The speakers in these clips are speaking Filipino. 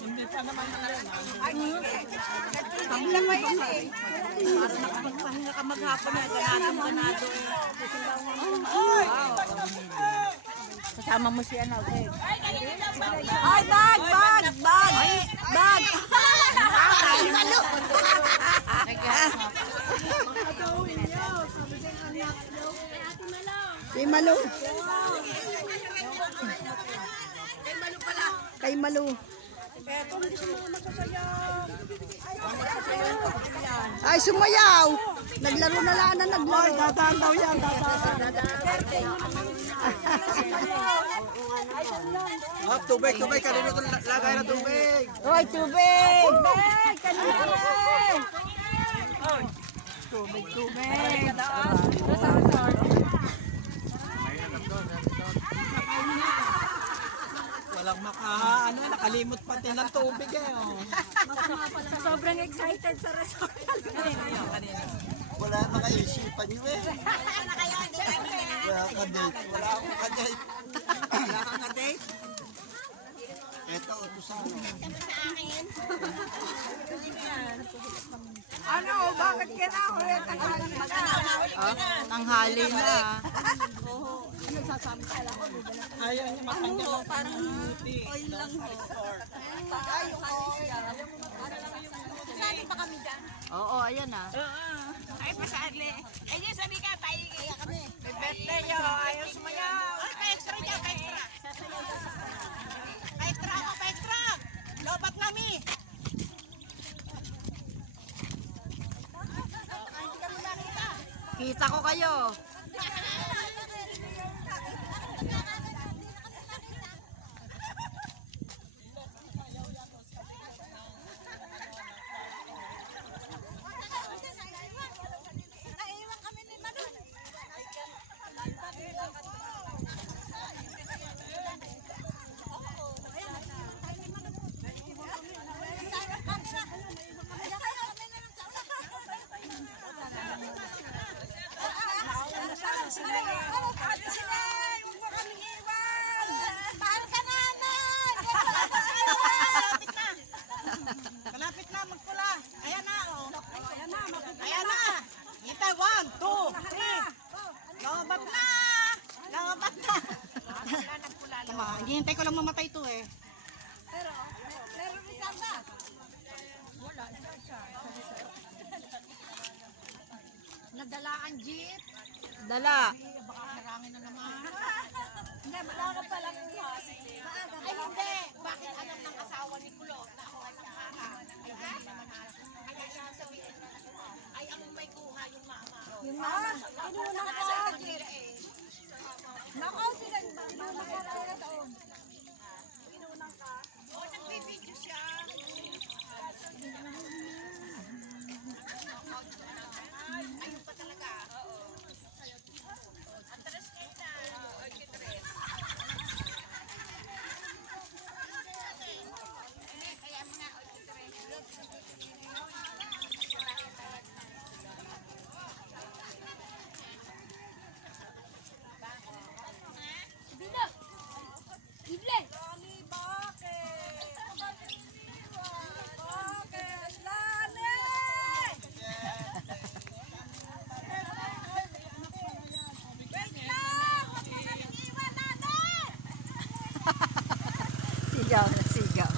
Hindi pa naman Paglang ba yan eh? Para nakapagpahinga ka maghapon na. Ganado eh. Kasama mo siya na, okay? Ay, bag! Si Malu. Kay Malu. Ay, sumayaw. Naglaro na lang na naglaro. Ay, dadaan daw yan. tubig. Kanino ito lagay na tubig? Hoy, tubig! Tubig! Walang nakalimot pati ng tubig eh. Sobrang excited sa resort. Wala nakaisipan nyo eh. Wala ka date. Wala akong ka-date. Wala kang ka-date? Eto, ito sa akin. Ano? Bakit kinaulit ang tanghali na. Ayaw niya matanggal. Parang oil lang. Sali pa kami dyan? Oo, ayan ah. Ay, pasali. Eh, yung sabi ka, tayo kaya kami. May birthday yun. Ayaw sumayaw. Ay, pa-extra dyan, pa-extra. Pa-extra ako, pa-extra. Lobat nami. Hindi kami nakita. Kita ko kayo. Naiwan kami ni Manu. Malapit na magpula. Ayan na, oh. Ayan na. Kita, 1, 2, 3. Lobat na. Lobat na. Tama, hinihintay ko lang mamatay ito eh. Pero Rizal na. Nadala ang jeep. Dala. Baka harangin na naman. Hindi, maaga pa lang yun. Ay, hindi. Bakit alam ng asawa ni Kulot na ako ay maaga? Ay, hindi naman harap. Kaya siya sabihin na ay ang may kuha yung mama. Yung mama. Inuna ka. Nako, sila. Mama ka talaga doon. Oo, nagbibideo siya. Ayun pa talaga. Andres kayo na. Andres. Kaya mga Bina! Ible! Lani, bakit? Bakit? Lani! Sigaw na sigaw.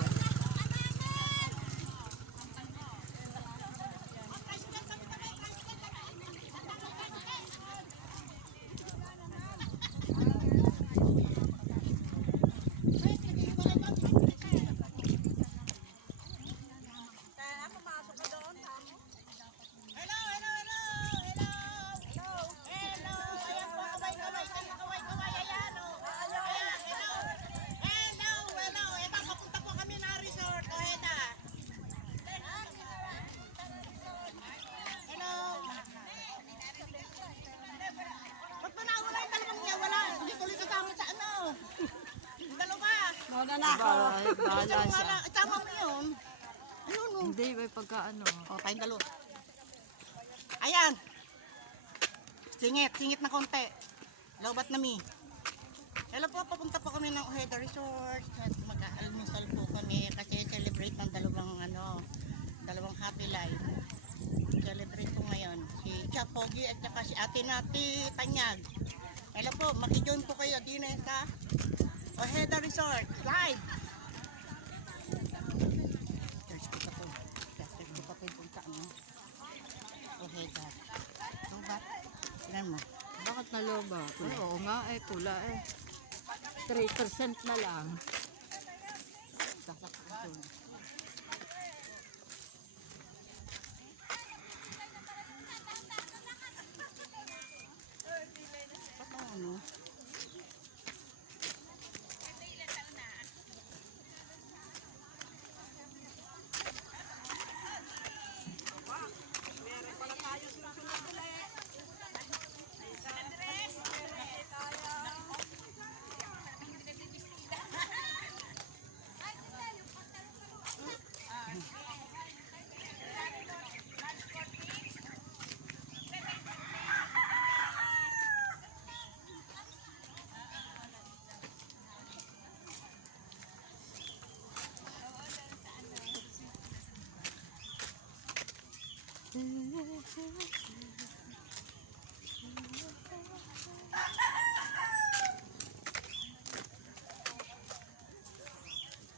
Mauna na ako. Bahala siya. Tama mo yun. Ayun, oh. Hindi, may pagkaano. O, tayong dalo. Ayan. Singit na konti. Lobat na mi. Hello. Alam po, papunta po kami ng Ojeda Resort at mag-almusal po kami kasi celebrate ng dalawang happy life. Celebrate po ngayon si Tia Pogi at saka si Ate Nati Tanyag. Alam po, makijoin po kayo din sa Ojeda Resort live. Search ko pa po. Search ko pa po yung punta mo. Ojeda. Ito ba? Tignan mo. Bakit naloba? Oo nga pula 3% na lang. Sasakit ito. Ano?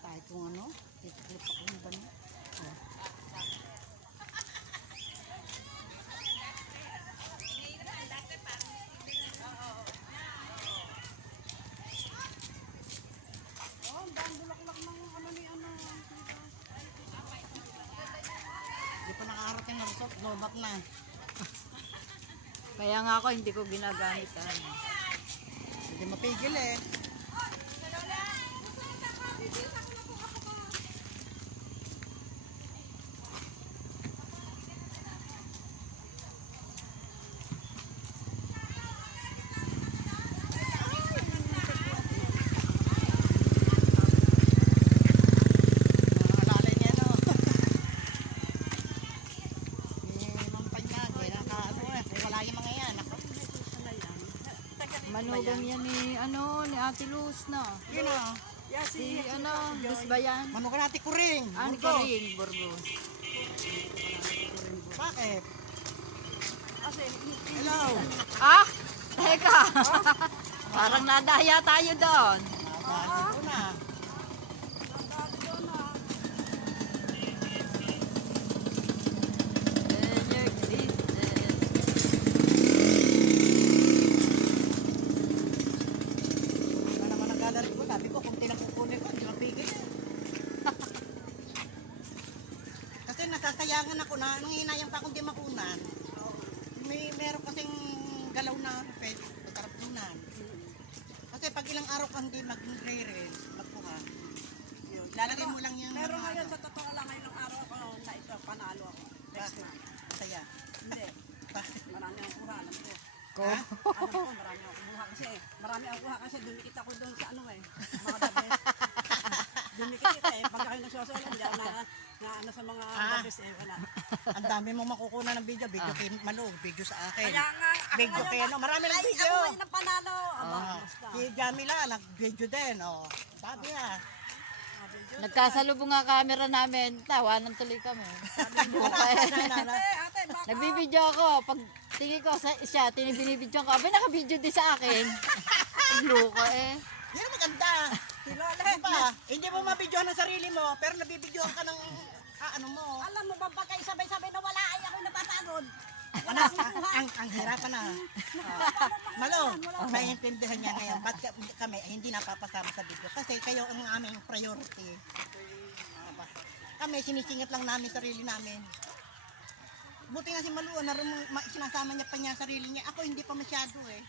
Kahit kung ano, titrip ako yung ba niya? Oh. Di pa nakakarating na resort, lobat na. Kaya nga ako hindi ko ginagamit. Hindi mapigil eh. Manugang yan ni ni Ate Luz na. Yun o. Si Luz ba yan? Manukan natin kuring. Ani Burgos. Karing, Burgos. Bakit? Hello. Ah! Teka! Parang nadaya tayo doon. Nabalik ko na. Wala naman ang gallery ko. Sabi ko, kung tinakukunin ko, hindi mapigil eh. Kasi nasasayangan ako na, nang hinayang pa akong di makunan. Meron kasing galaw na pet, masarap tunan. Kasi pag ilang araw ka hindi mag-re-rinse, magkuha. Lalagay mo lang yung Pero ngayon, sa totoo lang, ngayon ang araw ko na ito, panalo ako. Saya. Hindi, marami ang kuha, alam ko. Ko. Alam ko, marami ang kuha kasi. Marami ang kuha kasi dumikit ako doon sa mga dabes. Dumikit eh, pagka kayo nagsusulat, hindi ako na sa mga dabes eh, wala. Ang dami mo makukuha ng video kay Malo, video sa akin. Kaya nga, Video kay marami ng video. ako ngayon ang panalo. Aba, basta. Si Jamila, nag-video din, oh. Sabi ah. Nagkasalubong nga camera namin. Tawanan tuloy kami. Ate, baka. Nagbibideo ako. Pag tingin ko sa siya, binibidyo ko. Abay, nakabidyo din sa akin. Ang loko eh. Yan ang maganda. Diba? Hindi mo mabidyohan ang sarili mo, pero nabibidyohan ka ng ano mo. Alam mo ba pagka sabay-sabay na wala ay ako napapagod. Ang hirapan na. Malo, maintindihan niya ngayon. Ba't kami hindi napapasama sa video? Kasi kayo ang aming priority. Diba? Kami, sinisingit lang namin sarili namin. Buti nga si Malu, sinasama niya pa niya sarili niya. Ako hindi pa masyado eh.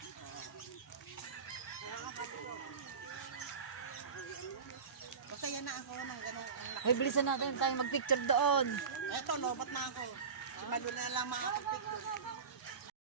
Masaya na ako ng gano'n. Hoy, bilisan natin tayo magpicture doon. Eto, lobat na ako. Si Malu na lang makapag-picture.